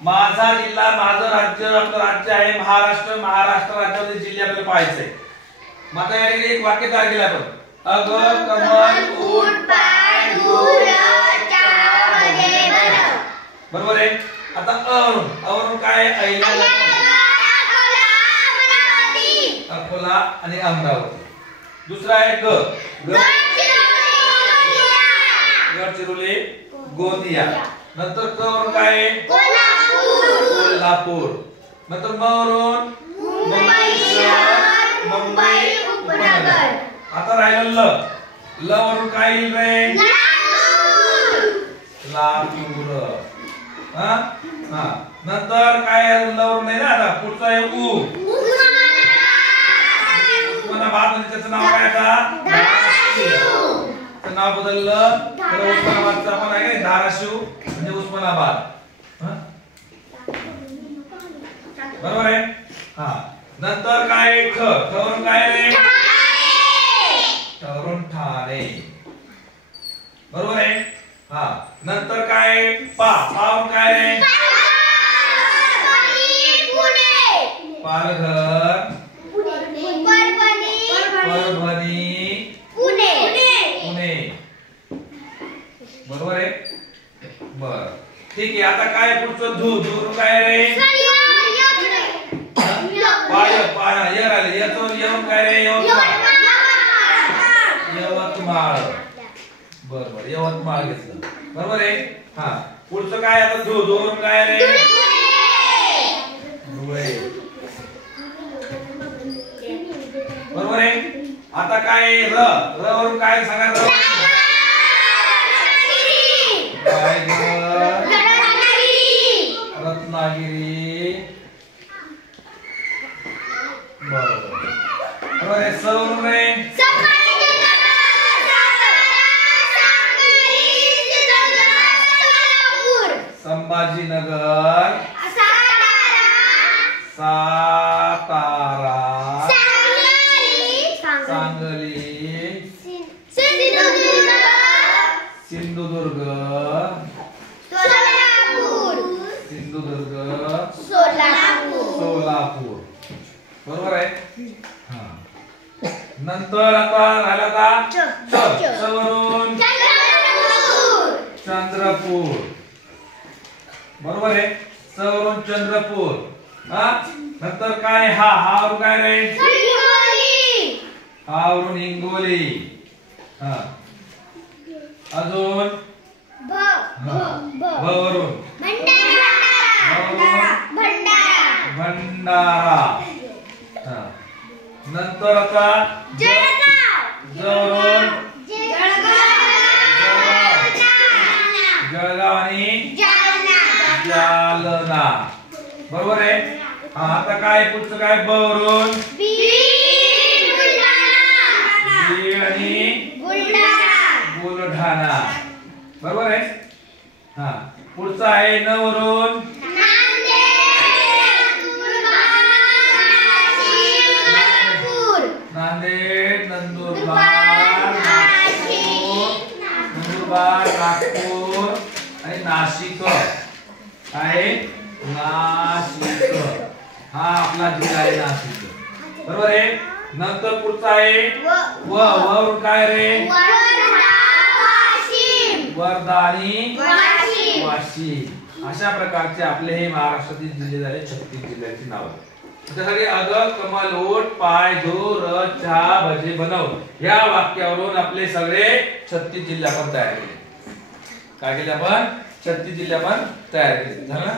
माझा जिल्हा माझं राज्य आपलं राज्य आहे महाराष्ट्र. महाराष्ट्र राज्यामध्ये जिल्हे आपल्याला पाहायचंय. मग आता या ठिकाणी एक वाक्य तयार केलं आपण. अग कमल ऊट पाय धूर चा बजे बन. बरोबर आहे. आता अवरून काय आहे? अकोला आणि अमरावती. दुसरा आहे गडचिरोली गोंदिया. नंतर क वरून काय आहे? कोल्हापूर. नंतर म वरून मुंबई उपनगर. आता राहिलं ल वरून काय येईल रे? लातूर. हा हा. नंतर काय ल वरून नाही ना. आता पुढचा आहे उ. उस्मानाबाद म्हणजे त्याचं नाव काय आता? धाराशिव. त्याचं नाव बदललं तर उस्मानाबादचं आपण आहे का धाराशिव म्हणजे उस्मानाबाद. बरोबर आहे. हा. नंतर काय ख वरून काय रे? वरून ठाणे. बरोबर आहे. हा. नंतर काय पा वरून काय रे? पालघर परभणी पुणे. बरोबर आहे. बर ठीक आहे. आता काय पुढचं धू धूर काय रे? पाय पाय यर आले. येऊन काय रे? यवतमाळ. बरोबर यवतमाळ घेतलं. बरोबर आहे. हा. पुढचं काय आता धू धूर काय रे? धुळे. बरोबर आहे. आता काय र वरून काय सांगा? रत्नागिरी. बरोबर आहे. स वरून रे? संभाजीनगर सातारा सांगली सिंधुदुर्ग सोलापूर. बरोबर आहे. हा. नंतर आता राहिला का वरून चंद्रपूर. बरोबर आहे. स वरून चंद्रपूर. हा. नंतर काय हा वरून काय रे? हा वरून हिंगोली. हा. अजून भ वरून भंडारा. हा. नंतर आता ज वरून जळगाव आणि जालना. बरोबर आहे. हा. आता काय पुढचं काय ब वरून बीड आणि बुलढाणा. बरोबर आहे. हा. पुढचा आहे न वरून नांदेड नंदुरबार नागपूर आणि नाशिक आहे. नाशिक हा आपला जिल्हा आहे नाशिक. बरोबर आहे. नंतर पुढचा आहे वरून काय रे? वर्धा आणि वाशिम. अशा प्रकारचे आपले हे महाराष्ट्रातील जिल्हे झाले 36 जिल्ह्यांची नाव. त्यासाठी अग कमल ऊट पाय धूर चहा भजे बनव या वाक्यावरून आपले सगळे 36 जिल्हे आपण तयार केले. काय केले आपण? 36 जिल्हे आपण तयार केले. झालं.